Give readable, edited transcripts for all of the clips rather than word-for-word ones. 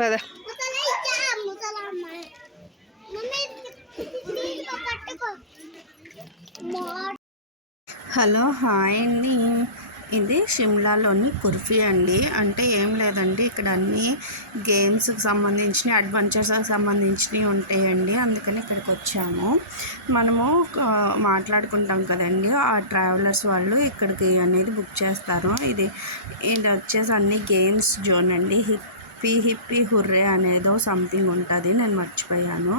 పద. Hello hi అండి. ఇది షిమ్లాలోని కుర్ఫీ అండి. అంటే ఏం లేదండి, ఇక్కడ అన్నీ గేమ్స్కి సంబంధించినవి, అడ్వెంచర్స్కి సంబంధించినవి ఉంటాయండి. అందుకని ఇక్కడికి వచ్చాము. మనము మాట్లాడుకుంటాం కదండి, ఆ ట్రావెలర్స్ వాళ్ళు ఇక్కడికి అనేది బుక్ చేస్తారు. ఇది వచ్చేసి అన్ని గేమ్స్ జోన్ అండి. హిప్పీ హుర్రే అనేదో సంథింగ్ ఉంటుంది, నేను మర్చిపోయాను.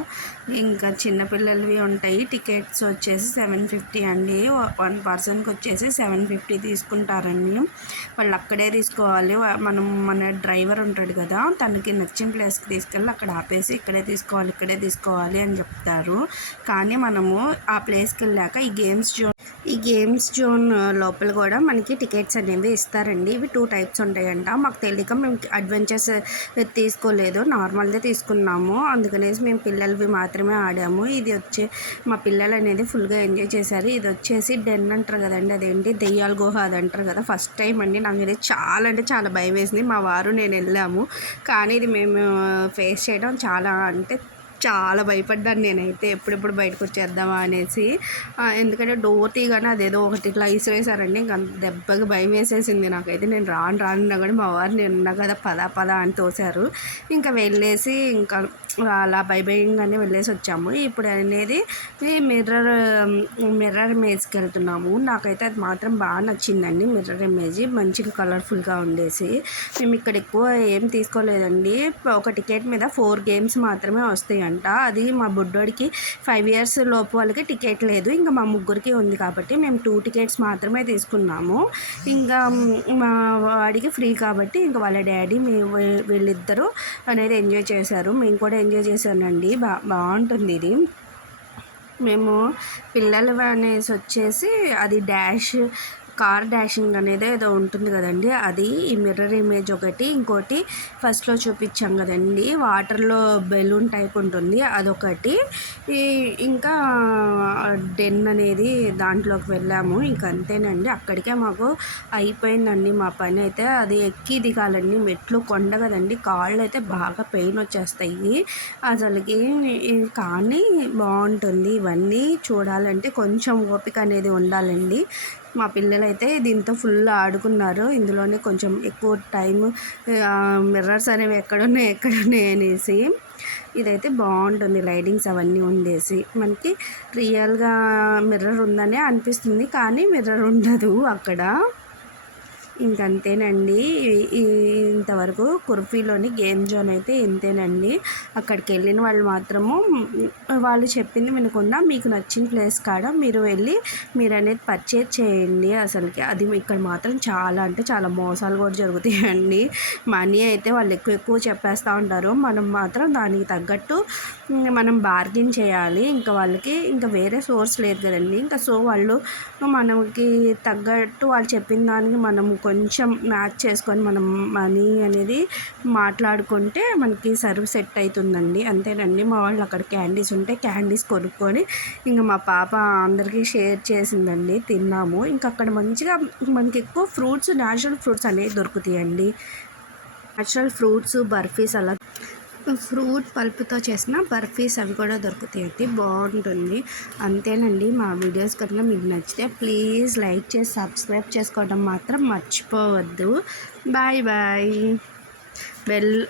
ఇంకా చిన్నపిల్లలవి ఉంటాయి. టికెట్స్ వచ్చేసి 750 అండి. 1 పర్సన్కి వచ్చేసి 750 తీసుకుంటారండి. వాళ్ళు అక్కడే తీసుకోవాలి. మన డ్రైవర్ ఉంటాడు కదా, తనకి నచ్చిన ప్లేస్కి తీసుకెళ్ళి అక్కడ ఆపేసి ఇక్కడే తీసుకోవాలి అని చెప్తారు. కానీ మనము ఆ ప్లేస్కి వెళ్ళాక ఈ గేమ్స్ జోన్ లోపల కూడా మనకి టికెట్స్ అనేవి ఇస్తారండి. ఇవి 2 టైప్స్ ఉంటాయంట. మాకు తెలియక మేము అడ్వెంచర్స్ తీసుకోలేదు, నార్మల్దే తీసుకున్నాము. అందుకనేసి మేము పిల్లలవి మాత్రమే ఆడాము. ఇది మా పిల్లలు అనేది ఫుల్గా ఎంజాయ్ చేశారు. ఇది వచ్చేసి డెన్ అంటారు కదండి, అదేంటి దెయ్యాల గుహ అది అంటారు కదా. ఫస్ట్ టైం అండి, నాకు ఇది చాలా అంటే చాలా భయం వేసింది. మా వారు నేను వెళ్ళాము, కానీ ఇది మేము ఫేస్ చేయడం చాలా భయపడ్డాను నేనైతే. ఎప్పుడెప్పుడు బయటకు వచ్చేద్దామా అనేసి. ఎందుకంటే డోర్ తీయగానే అదేదో ఒకటి ఇట్లా ఇసిరేసారండి. ఇంకా దెబ్బకి భయం వేసేసింది నాకైతే. నేను రాను కూడా మా వారు నేను ఉన్నా కదా పద అని తోశారు. ఇంకా వెళ్ళేసి ఇంకా అలా భయంగానే వెళ్ళేసి వచ్చాము. ఇప్పుడు అనేది మిర్రర్ ఇమేజ్కి వెళ్తున్నాము. నాకైతే అది మాత్రం బాగా నచ్చిందండి. మిర్రర్ ఇమేజ్ మంచిగా కలర్ఫుల్గా ఉండేసి. మేము ఇక్కడ ఎక్కువ ఏం తీసుకోలేదండి. ఒక టికెట్ మీద 4 గేమ్స్ మాత్రమే వస్తాయంట. అది మా బుడ్డోడికి 5 years లోపు వాళ్ళకి టికెట్ లేదు. ఇంకా మా ముగ్గురికి ఉంది కాబట్టి మేము 2 టికెట్స్ మాత్రమే తీసుకున్నాము. ఇంకా మా వాడికి ఫ్రీ కాబట్టి ఇంకా వాళ్ళ డాడీ వీళ్ళిద్దరూ అనేది ఎంజాయ్ చేశారు. మేము కూడా ఎంజాయ్ చేశానండి. బాగుంటుంది ఇది. మేము పిల్లలు అనేసి వచ్చేసి అది కార్ డాషింగ్ అనేది ఏదో ఉంటుంది కదండి, అది ఈ మిర్రర్ ఇమేజ్ ఒకటి. ఇంకోటి ఫస్ట్లో చూపించాం కదండి, వాటర్లో బెలూన్ టైప్ ఉంటుంది, అదొకటి. ఇంకా డెన్ అనేది దాంట్లోకి వెళ్ళాము. ఇంక అంతేనండి, అక్కడికే మాకు అయిపోయిందండి మా పని అయితే. అది ఎక్కి దిగాలండి, మెట్లు కొండ కదండి, కాళ్ళు అయితే బాగా పెయిన్ వచ్చేస్తాయి అసలుకి. కానీ బాగుంటుంది. ఇవన్నీ చూడాలంటే కొంచెం ఓపిక అనేది ఉండాలండి. మా పిల్లలైతే దీంతో ఫుల్ ఆడుకున్నారు. ఇందులోనే కొంచెం ఎక్కువ టైం మిర్రర్స్ అనేవి ఎక్కడున్నాయి అనేసి. ఇదైతే బాగుంటుంది, లైటింగ్స్ అవన్నీ ఉండేసి. మనకి రియల్గా మిర్రర్ ఉందనే అనిపిస్తుంది, కానీ మిర్రర్ ఉండదు అక్కడ. ఇంకంతేనండి. ఇంతవరకు కుర్ఫీలోని గేమ్ జోన్ అయితే ఇంతేనండి. అక్కడికి వెళ్ళిన వాళ్ళు మాత్రము వాళ్ళు చెప్పింది వినకుండా మీకు నచ్చిన ప్లేస్ కాడ మీరు వెళ్ళి మీరు అనేది పర్చేజ్ చేయండి. అసలుకి అది ఇక్కడ మాత్రం చాలా అంటే చాలా మోసాలు కూడా జరుగుతాయండి. మనీ అయితే వాళ్ళు ఎక్కువ చెప్పేస్తూ ఉంటారు. మనం మాత్రం దానికి తగ్గట్టు మనం బార్గెన్ చేయాలి. ఇంకా వాళ్ళకి ఇంకా వేరే సోర్స్ లేదు కదండి. ఇంకా సో వాళ్ళు మనకి తగ్గట్టు వాళ్ళు చెప్పిన దానికి మనము కొంచెం మ్యాచ్ చేసుకొని మనం మనీ అనేది మాట్లాడుకుంటే మనకి సర్వ్ సెట్ అవుతుందండి. అంతేనండి. మా వాళ్ళు అక్కడ క్యాండీస్ ఉంటే క్యాండీస్ కొనుక్కొని ఇంకా మా పాప అందరికీ షేర్ చేసిందండి, తిన్నాము. ఇంకా అక్కడ మంచిగా మనకి ఎక్కువ ఫ్రూట్స్, న్యాచురల్ ఫ్రూట్స్ అనేవి దొరుకుతాయండి. న్యాచురల్ ఫ్రూట్స్, బర్ఫీస్, అలా ఫ్రూట్ పల్పుతో చేసిన బర్ఫీస్ అవి కూడా దొరుకుతాయండి. బాగుంటుంది. అంతేనండి. మా వీడియోస్ కనుక మీకు నచ్చితే ప్లీజ్ లైక్ చేసి సబ్స్క్రైబ్ చేసుకోవడం మాత్రం మర్చిపోవద్దు. బాయ్.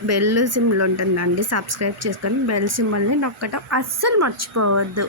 బెల్ సింబల్ ఉంటుందండి, సబ్స్క్రైబ్ చేసుకొని బెల్ సింబల్ని నొక్కడం అస్సలు మర్చిపోవద్దు.